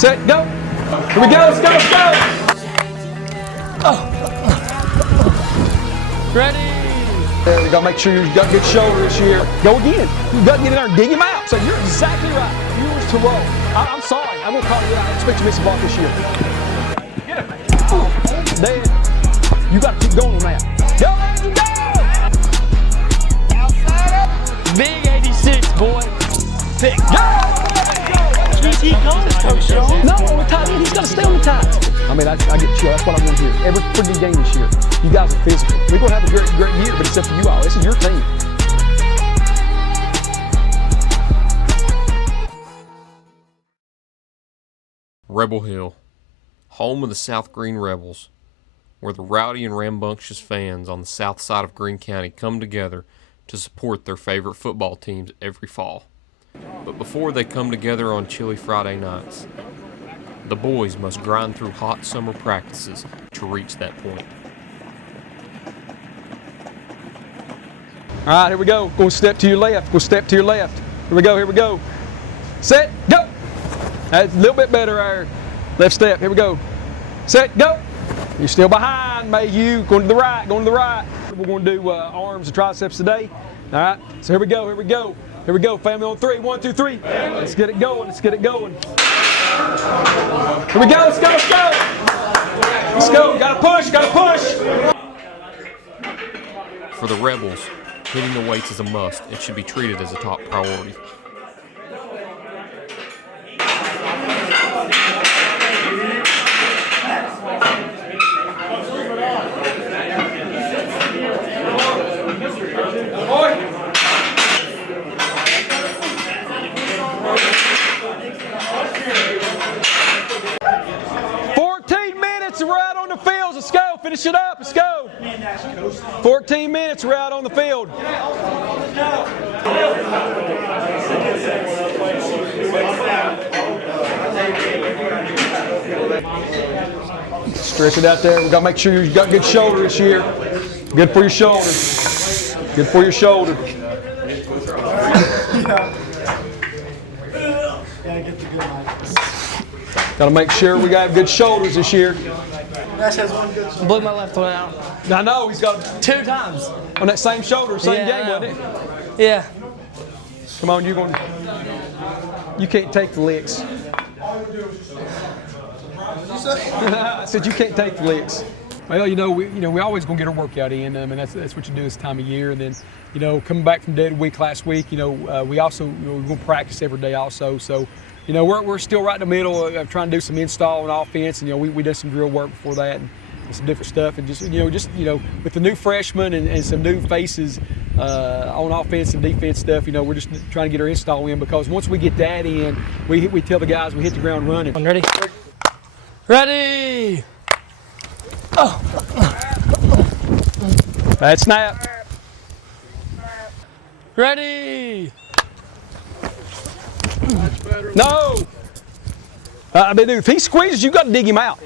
set, go. Here we go, let's go, let's go. Ready. There, you gotta make sure you've got good shoulder this year. Go again. You gotta get in there and dig him out. So you're exactly right. Yours to roll. I'm sorry. I'm gonna call you out. I expect you to miss a block this year. Get him. There. You gotta keep going on that. Go, Andrew, go! Big 86, boy. Pick. Go! He goes, Coach Shawn. No, on the tight end. He's gotta stay on the tight. I mean, I get you. That's what I want to hear. Every freaking game this year. You guys are physical. We're gonna have a great year, but it's up to you all. This is your team. Rebel Hill, home of the South Greene Rebels, where the rowdy and rambunctious fans on the south side of Greene County come together to support their favorite football teams every fall. But before they come together on chilly Friday nights, the boys must grind through hot summer practices to reach that point. All right, here we go. Go step to your left. Go step to your left. Here we go, here we go. Set, go. That's a little bit better there. Left step, here we go. Set, go. You're still behind, Mayhew. Going to the right, going to the right. We're going to do arms and triceps today. All right, so here we go, here we go. Here we go, family on three. 1, 2, 3. Let's get it going, let's get it going. Here we go, let's go, let's go. Let's go, gotta push, gotta push. For the Rebels, hitting the weights is a must and should be treated as a top priority. Finish it up, let's go. 14 minutes, we're out on the field. Stretch it out there. We've got to make sure you've got good shoulder this year. Good for your shoulder. Good for your shoulder. Got to make sure we got good shoulders this year. Nash has one good shoulder. Blew my left one out. I know, he's got 2 times. On that same shoulder, same game, wasn't it? Yeah. Come on, you can't take the licks. I said you can't take the licks. Well, we always gonna get our workout in. I mean, that's what you do this time of year. And then, coming back from dead week last week, we also we're gonna practice every day also. So, we're still right in the middle of trying to do some install and offense. And we did some drill work before that and some different stuff. And just with the new freshmen and some new faces on offense and defense stuff, we're just trying to get our install in, because once we get that in, we tell the guys we hit the ground running. Ready? Ready! Oh. Bad snap. Ready! No! Dude, if he squeezes, you got to dig him out.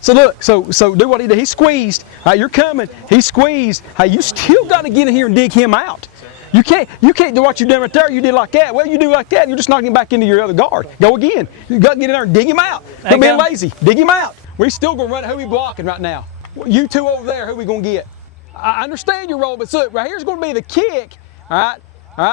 So look, so do what he did. He squeezed. All right, you're coming. He squeezed. Hey, you still got to get in here and dig him out. You can't do what you did right there. You did like that. Well, you do like that, and you're just knocking him back into your other guard. Go again. You got to get in there and dig him out. Don't be lazy. Dig him out. We're still going to run it. Who we blocking right now? You two over there, who we going to get? I understand your role, but look, right here's going to be the kick. All right.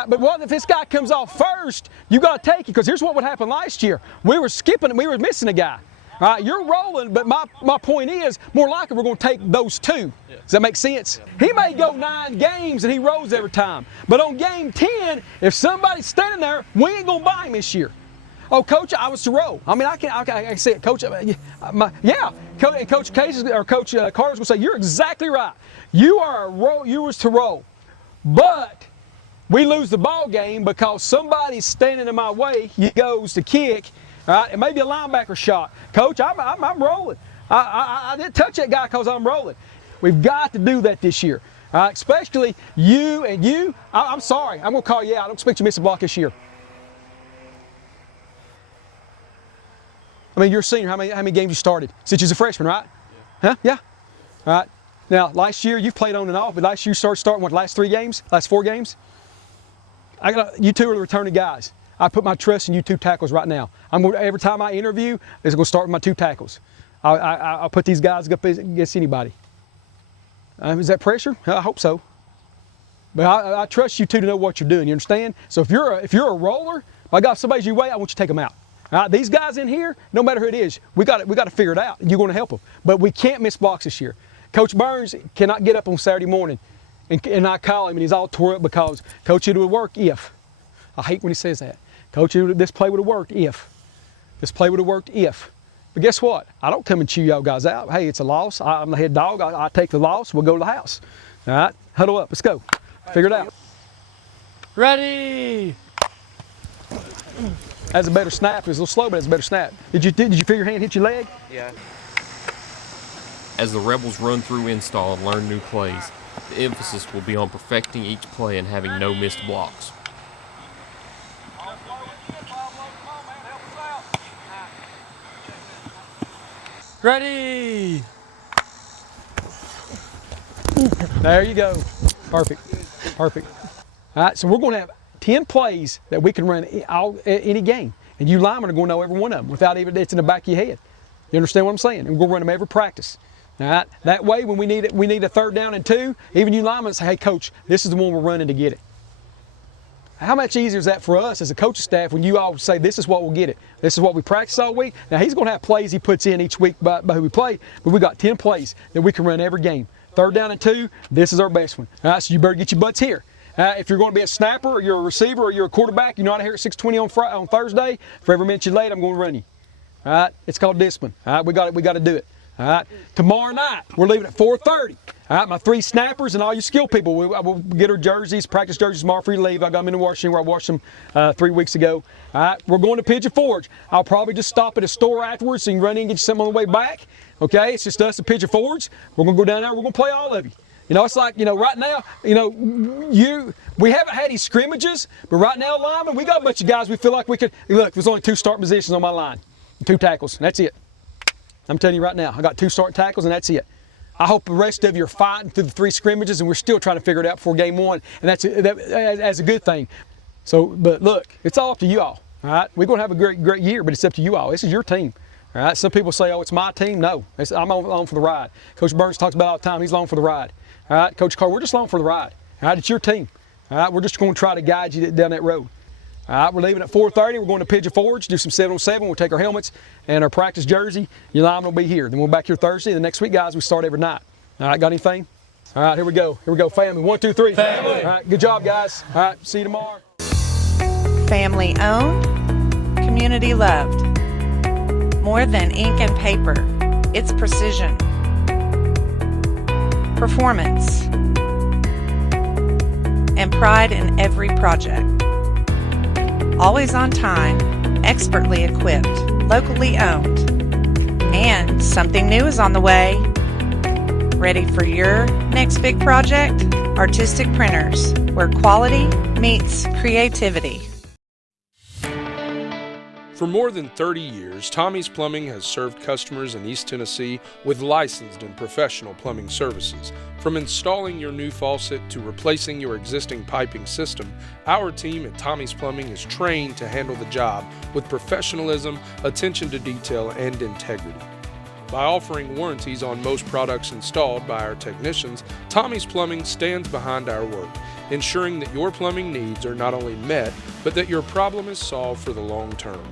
But what if this guy comes off first? You got to take it, because here's what would happen last year. We were skipping, we were missing a guy. All right, you're rolling, but my point is, more likely we're going to take those 2. Does that make sense? He may go 9 games and he rolls every time, but on game 10, if somebody's standing there, we ain't going to buy him this year. Oh, Coach, I was to roll. I mean, I can say it, Coach. Coach Case or Coach Carter's gonna say you're exactly right. You are a roll. You was to roll, but we lose the ball game because somebody's standing in my way. He goes to kick. All right, it may be a linebacker shot. Coach, I'm rolling. I didn't touch that guy because I'm rolling. We've got to do that this year. Especially you and you. I'm sorry. I'm gonna call you out. I don't expect you to miss a block this year. I mean, you're a senior. How many games you started since you was a freshman, right? Yeah. Huh? Yeah. All right. Now, last year you've played on and off, but last year you started starting what? Last 3 games? Last 4 games? You two are the returning guys. I put my trust in you 2 tackles right now. Every time I interview, it's going to start with my 2 tackles. I'll put these guys up against anybody. Is that pressure? I hope so. But I trust you 2 to know what you're doing. You understand? So if you're a roller, if I got somebody's your way, I want you to take them out. All right, these guys in here, no matter who it is, we got to figure it out. You're going to help them, but we can't miss blocks this year. Coach Burns cannot get up on Saturday morning and I call him and he's all tore up because, Coach, it would work if. I hate when he says that. Coach, this play would have worked if. This play would have worked if. But guess what? I don't come and chew y'all guys out. Hey, it's a loss. I'm the head dog. I take the loss. We'll go to the house. All right, huddle up. Let's go. Figure it out. Ready. That's a better snap. It was a little slow, but it's a better snap. Did you feel your hand hit your leg? Yeah. As the Rebels run through install and learn new plays, the emphasis will be on perfecting each play and having no missed blocks. Ready. There you go. Perfect. Perfect. All right, so we're going to have 10 plays that we can run any game. And you linemen are going to know every one of them without even it's in the back of your head. You understand what I'm saying? And we're going to run them every practice. All right? That way, when we need a 3rd down and 2, even you linemen say, hey, Coach, this is the one we're running to get it. How much easier is that for us as a coaching staff when you all say, this is what we'll get it. This is what we practice all week. Now, he's going to have plays he puts in each week by who we play, but we got 10 plays that we can run every game. 3rd down and 2, this is our best one. All right, so you better get your butts here. If you're going to be a snapper or you're a receiver or you're a quarterback, you're not here at 6:20 on Thursday, for every minute you're late, I'm going to run you. All right, it's called discipline. All right, we got to do it. All right, tomorrow night we're leaving at 4:30. All right, my 3 snappers and all you skill people, we'll get our jerseys, practice jerseys tomorrow for you to leave. I got them in the washing where I washed them 3 weeks ago. All right, we're going to Pigeon Forge. I'll probably just stop at a store afterwards so you can run in and get you something on the way back. Okay, it's just us at Pigeon Forge. We're going to go down there. We're going to play all of you. You know, it's like, right now, we haven't had any scrimmages, but right now, linemen, we got a bunch of guys we feel like we could. Look, there's only 2 starting positions on my line, 2 tackles, and that's it. I'm telling you right now, I got 2 starting tackles, and that's it. I hope the rest of you are fighting through the 3 scrimmages, and we're still trying to figure it out before game 1, and that's a good thing. So, but look, it's all up to you all. All right, we're going to have a great year, but it's up to you all. This is your team. All right, some people say, oh, it's my team. No, I'm on for the ride. Coach Burns talks about it all the time. He's along for the ride. All right, Coach Carr, we're just along for the ride. All right, it's your team. All right, we're just going to try to guide you down that road. All right, we're leaving at 4:30. We're going to Pigeon Forge, do some 7-on-7. We'll take our helmets and our practice jersey. Your linemen will be here. Then we're back here Thursday. The next week, guys, we start every night. All right, got anything? All right, here we go. Here we go, family. 1, 2, 3. Family. All right, good job, guys. All right, see you tomorrow. Family owned, community loved. More than ink and paper, it's precision, performance, and pride in every project. Always on time, expertly equipped, locally owned. And something new is on the way. Ready for your next big project? Artistic Printers, where quality meets creativity. For more than 30 years, Tommy's Plumbing has served customers in East Tennessee with licensed and professional plumbing services. From installing your new faucet to replacing your existing piping system, our team at Tommy's Plumbing is trained to handle the job with professionalism, attention to detail, and integrity. By offering warranties on most products installed by our technicians, Tommy's Plumbing stands behind our work, ensuring that your plumbing needs are not only met, but that your problem is solved for the long term.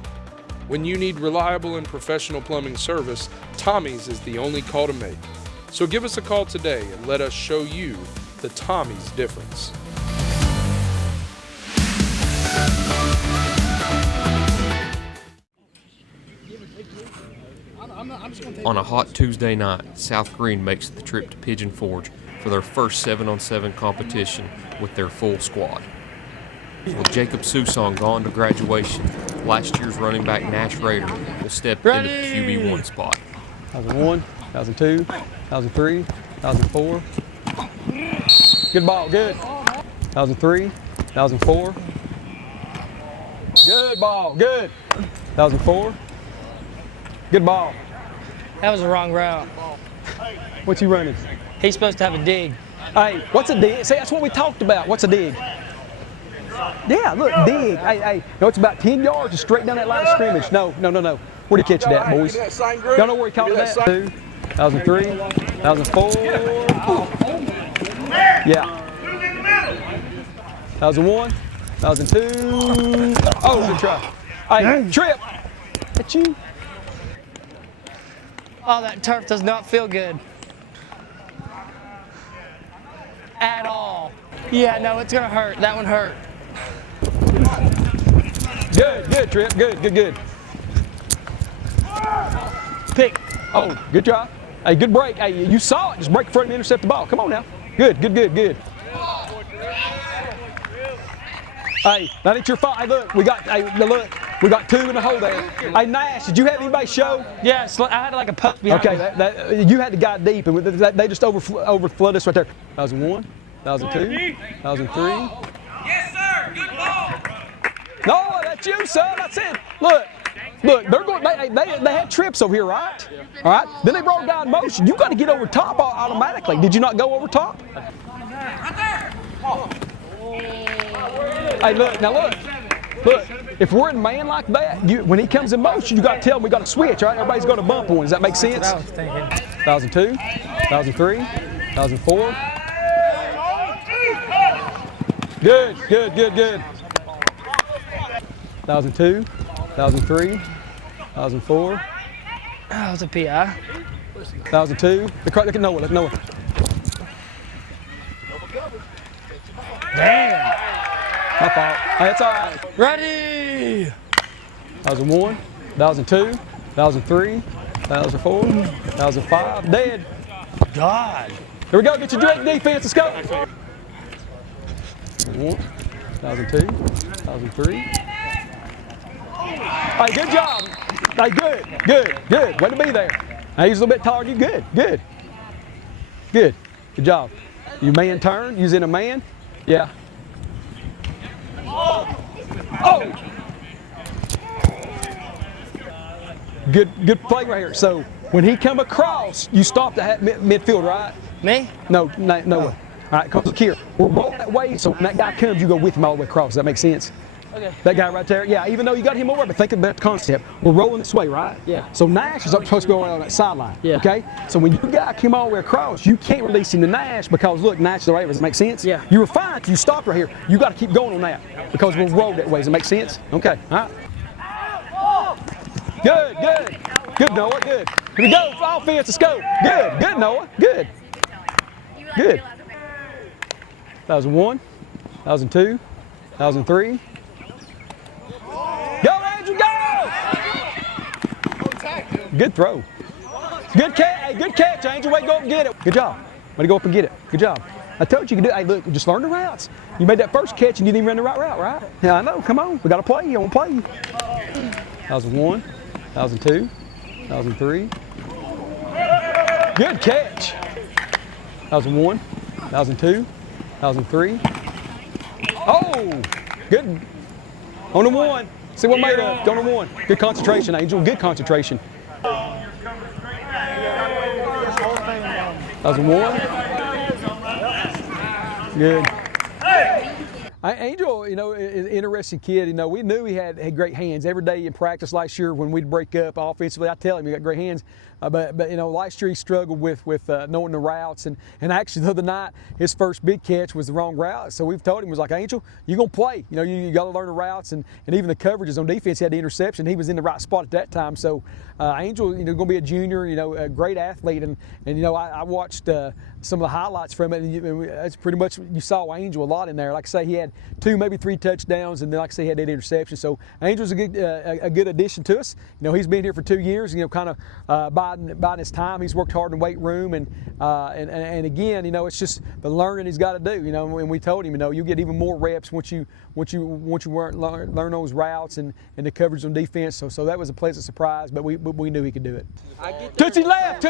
When you need reliable and professional plumbing service, Tommy's is the only call to make. So give us a call today and let us show you the Tommy's difference. On a hot Tuesday night, South Greene makes the trip to Pigeon Forge for their first 7-on-7 competition with their full squad. With Jacob Sousson gone to graduation, last year's running back Nash Rader will step into the QB1 spot. 2001, 2002, 2003, 2004. Good ball, good. 2003, 2004. Good ball, good. 2004. Good ball. That was the wrong route. What's he running? He's supposed to have a dig. Hey, what's a dig? See, that's what we talked about. What's a dig? Yeah, look, dig. Hey, no, it's about 10 yards just straight down that line of scrimmage. No. Where'd he catch it at, boys? Y'all know where he caught it at? 2003, 2004. Yeah. 2001, 2002. Oh, good try. Hey, trip. At you. Oh, that turf does not feel good. At all. Yeah, no, it's gonna hurt. That one hurt. Good, Trip. Good. Pick. Oh, good job. Hey, good break. Hey, you saw it. Just break in front and intercept the ball. Come on now. Good. Hey, that ain't your fault. Hey, look, we got two in the hole there. Hey, Nash, did you have anybody show? Yeah, I had like a puck behind me. Okay, you had the guy deep, and they just overflowed us right there. 2001, 2002, 2003. Yes, sir. Good ball. No, that's you, son. That's it. Look, they're going. They had trips over here, right? All right. Then they brought a guy in motion. You got to get over top automatically. Did you not go over top? Right there. Hey, look. If we're in man like that, when he comes in motion, you got to tell him we got to switch, right? Everybody's going to bump one. Does that make sense? That's what I was thinking. 2002, 2003, 2004. Good. 2002, 2003, 2004. That was a PI. 2002. Look at Noah. Damn. My fault. Hey, that's all right. Ready. 2001, 2002, 2003, 2004, 2005. Dead. God. Here we go. Get your direct defense. Let's go. 2002, 2003. Hey, good job. Hey, good. Way to be there. Now he's a little bit taller than you. Good job. You man turn. You was in a man. Yeah. Oh. Good play right here. So when he come across, you stop the midfield, right? Me? No. All right, come look here. We're both that way, so when that guy comes, you go with him all the way across. Does that make sense? Okay. That guy right there, yeah, even though you got him over, but think about the concept. We're rolling this way, right? Yeah. So Nash is supposed to go on that sideline. Yeah. Okay? So when your guy came all the way across, you can't release him to Nash because, look, Nash is the right. Does that make sense? Yeah. You were fine until you stopped right here. You got to keep going on that because we'll roll that way. Does that make sense? Okay. All right. Good, Noah. Good. Here we go. For offense. Let's go. Good, Noah. Good. 2001, 2002, 2003. Go, Andrew, go! Good throw. Good catch, Angel. Way to go up and get it. Good job. Way to go up and get it. Good job. I told you could do it. Hey, look, just learn the routes. You made that first catch and you didn't even run the right route, right? Yeah, I know. Come on. We got to play. You want to play. 2001, 2002, 2003. Good catch. 2001, 2002, 2003. Oh, good. On the one. See what made up. On the one. Good concentration, Angel. Good concentration. 2001. Good. Angel, is an interesting kid. We knew he had great hands. Every day in practice last year when we'd break up offensively, I tell him he got great hands. But last year he struggled with knowing the routes. And actually the other night, his first big catch was the wrong route. So we've told him, Angel, you're going to play. You got to learn the routes. And even the coverages on defense, he had the interception. He was in the right spot at that time. So Angel, going to be a junior, a great athlete. And I watched some of the highlights from it. And that's pretty much, you saw Angel a lot in there. Like I say, he had 2, maybe 3 touchdowns. And then, like I say, he had that interception. So Angel's a good addition to us. He's been here for 2 years, kind of biding his time. He's worked hard in the weight room. And again, it's just the learning he's got to do. And we told him, you get even more reps once you learn those routes and the coverage on defense. So that was a pleasant surprise, but we knew he could do it. Tootsie left.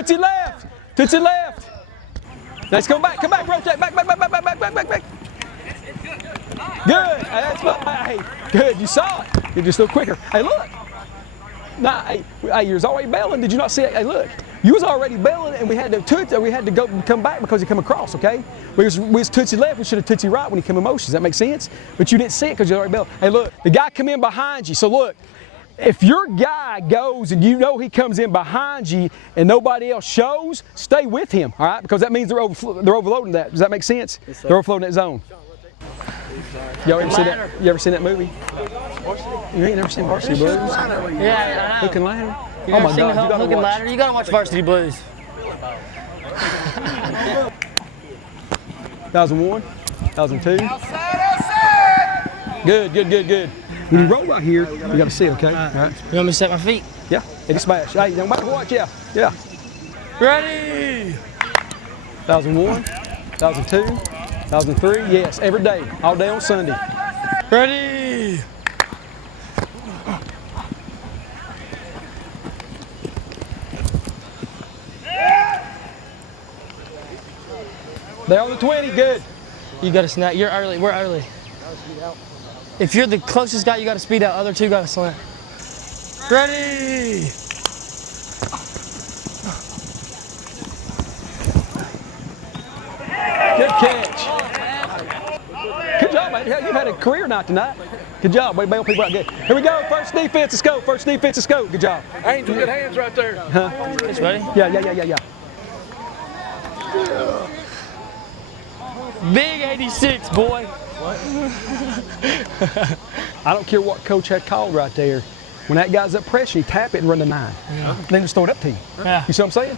Let's go back. Come back, rotate. Back. Good. Hey, good. You saw it. You're just a little quicker. Hey, look. Nah, hey, you're always bailing. Did you not see it? Hey, look. You was already bailing, and we had to go come back because he come across, okay? We was tootsie left, we should have tootsie right when he come in motion. Does that make sense? But you didn't see it because you already bailed. Hey, look, the guy come in behind you. So look, if your guy goes and you know he comes in behind you and nobody else shows, stay with him, all right? Because that means they're overloading that. Does that make sense? Yes, they're overloading that zone. You ever seen that movie? You ain't never seen Varsity Blues? Yeah, I know. Hook and Ladder? You never seen Hook and Ladder? You gotta watch Varsity Blues. 2001, 2002. Good. When you roll right here, you got to see it, okay? All right. You want me to set my feet? Yeah, hit a smash. Hey, no matter what, yeah. Ready! 2001, 2002, 2003, yes, every day, all day on Sunday. Ready! They're on the 20, good. You gotta snap, you're early, we're early. If you're the closest guy, you gotta speed out, other two gotta slant. Ready! Good catch. Good job, mate. You've had a career night tonight. Good job. Way to bail people out good. Here we go. First defense, let's go. First defense, let's go. Good job. Angel, good hands right there. Huh? It's ready? Yeah. Big 86, boy. I don't care what coach had called right there. When that guy's up pressure, you tap it and run the 9. Then just throw it up to you. Yeah. You see what I'm saying?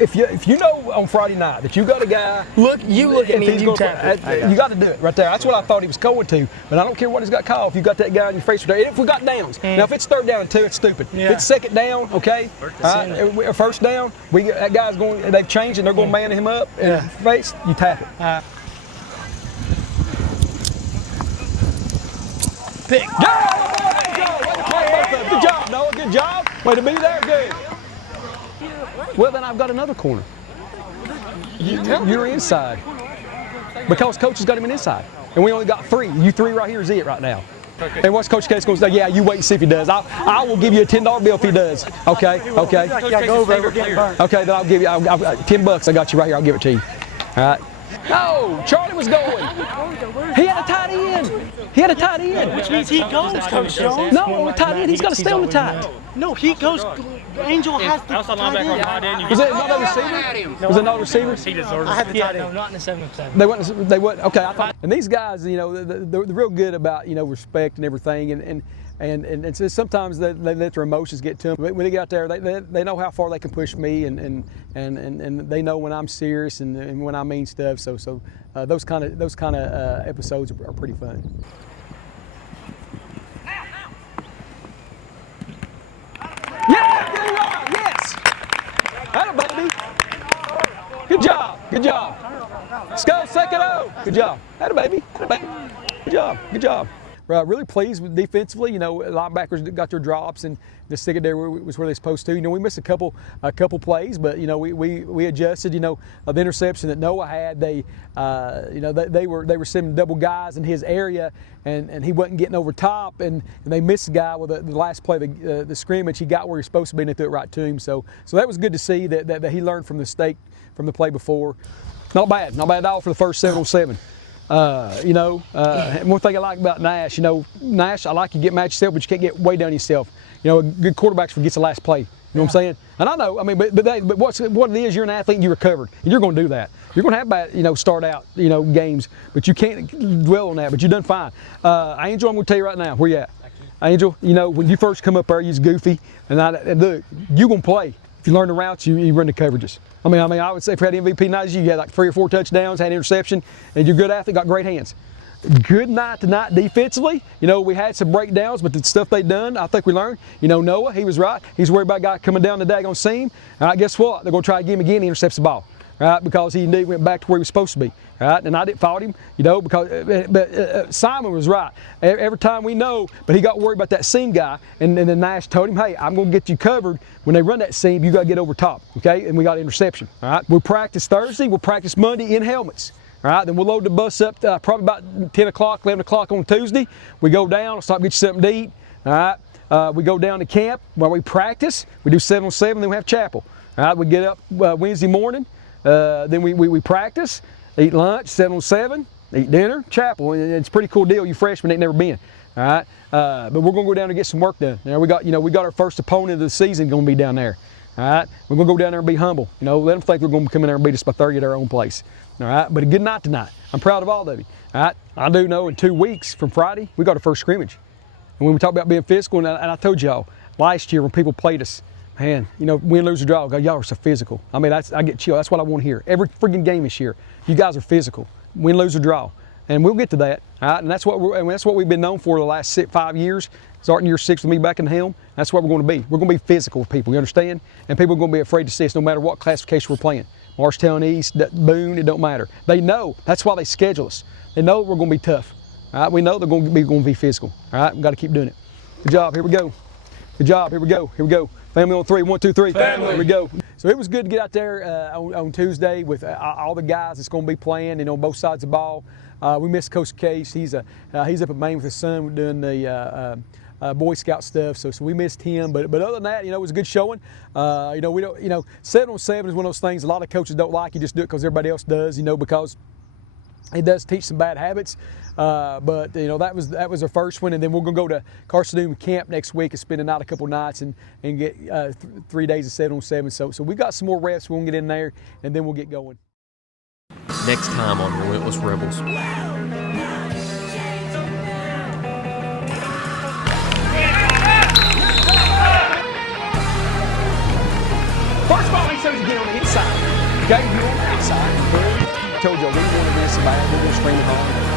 If you know on Friday night that you got a guy, You look at me and you tap it. You got to do it right there. That's what I thought he was going to. But I don't care what he's got called. If you got that guy in your face, if we got downs. Now if it's 3rd down and 2, it's stupid. Yeah. If it's 2nd down, okay. First down, that guy's going. They've changed and they're going to man him up in the face. You tap it. Pick. Good job, Noah. Good job. Way to be there. Good. Well, then I've got another corner. You're inside. Because coach has got him in inside. And we only got 3. You 3 right here is it right now. Okay. And what's Coach Case going to say? Yeah, you wait and see if he does. I will give you a $10 bill if he does. Okay. Okay, then I'll give you $10. I got you right here. I'll give it to you. All right. No, Charlie was going. He had a tight end. Which means he goes, Coach Shawn. No, on the tight end, he's got to stay on the tight. No, he goes. Angel has the tight end. Was it another receiver? Was it another receiver? I had the tight end. No, not in the 7-7. They went. Okay, I thought. And these guys, they're real good about respect and everything, and so sometimes they let their emotions get to them. But when they get out there, they know how far they can push me, and they know when I'm serious and when I mean stuff. So those kind of episodes are pretty fun. Yeah, yes. Atta baby. Good job. Let's go, 2nd. Good job. Atta baby. Good job. Really pleased with defensively. Linebackers got their drops, and the secondary was where they're supposed to. We missed a couple plays, but we adjusted. The interception that Noah had, they were sending double guys in his area, and he wasn't getting over top, and they missed the guy with the last play, the scrimmage. He got where he was supposed to be, and they threw it right to him. So that was good to see that he learned from the mistake from the play before. Not bad at all for the first 7-on-7. One thing I like about Nash, Nash, I like you get mad at yourself, but you can't get way down yourself. A good quarterback forgets the last play. You know what I'm saying? And I know, but what it is, you're an athlete and you recovered, and you're going to do that. You're going to have bad, start out, games, but you can't dwell on that. But you've done fine. Angel, I'm going to tell you right now, where you at? Angel, when you first come up there, you was goofy, and look, you're going to play. If you learn the routes, you run the coverages. I would say if you had MVP nights, you had like 3 or 4 touchdowns, had interception, and you're a good athlete, got great hands. Good night tonight defensively. We had some breakdowns, but the stuff they done, I think we learned. Noah, he was right. He's worried about a guy coming down the daggone seam. All right, guess what? They're going to try again. He intercepts the ball. Right, because he went back to where he was supposed to be. Right, and I didn't fault him, but Simon was right. Every time we know, but he got worried about that seam guy, and then Nash told him, hey, I'm going to get you covered. When they run that seam, you got to get over top, okay? And we got an interception. All right, we'll practice Thursday. We'll practice Monday in helmets. All right, then we'll load the bus up probably about 10 o'clock, 11 o'clock on Tuesday. We go down, stop, get you something to eat. All right, we go down to camp while we practice. We do 7-on-7, then we have chapel. All right, we get up Wednesday morning, then we practice, eat lunch, 7 on 7, eat dinner, chapel. And it's a pretty cool deal. You freshmen ain't never been. All right, but we're gonna go down and get some work done. We got our first opponent of the season gonna be down there. All right, we're gonna go down there and be humble. Let them think we're gonna come in there and beat us by 30 at our own place. All right, but a good night tonight. I'm proud of all of you. All right, I do know in 2 weeks from Friday we got our first scrimmage, and when we talk about being physical, and I told y'all last year when people played us, man, win, lose, or draw, y'all are so physical. I mean, I get chill. That's what I want to hear. Every freaking game this year, you guys are physical. Win, lose, or draw, and we'll get to that. All right, and that's what we've been known for the last 5 years. Starting year 6 with me back in the helm, that's what we're going to be. We're going to be physical with people. You understand? And people are going to be afraid to see us no matter what classification we're playing. Marshtown East, Boone, it don't matter. They know. That's why they schedule us. They know we're going to be tough. All right, we know they're going to be physical. All right, we've got to keep doing it. Good job. Here we go. Good job. Here we go. Here we go. Family on 3. 1, 2, 3. Family. Here we go. So it was good to get out there on Tuesday with all the guys that's going to be playing, on both sides of the ball. We missed Coach Case. He's up at Maine with his son doing the Boy Scout stuff, so we missed him. But other than that, it was a good showing. We don't, 7 on 7 is one of those things a lot of coaches don't like. You just do it because everybody else does, because it does teach some bad habits. But that was our first one, and then we're gonna go to Carson camp next week and spend the night a couple nights and get 3 days of 7 on 7. So we got some more reps. We're gonna get in there, and then we'll get going. Next time on Relentless Rebels. First of all, he says to get on the inside. Okay, you on the outside. I told you, we want to win somebody. We're going to scream hard.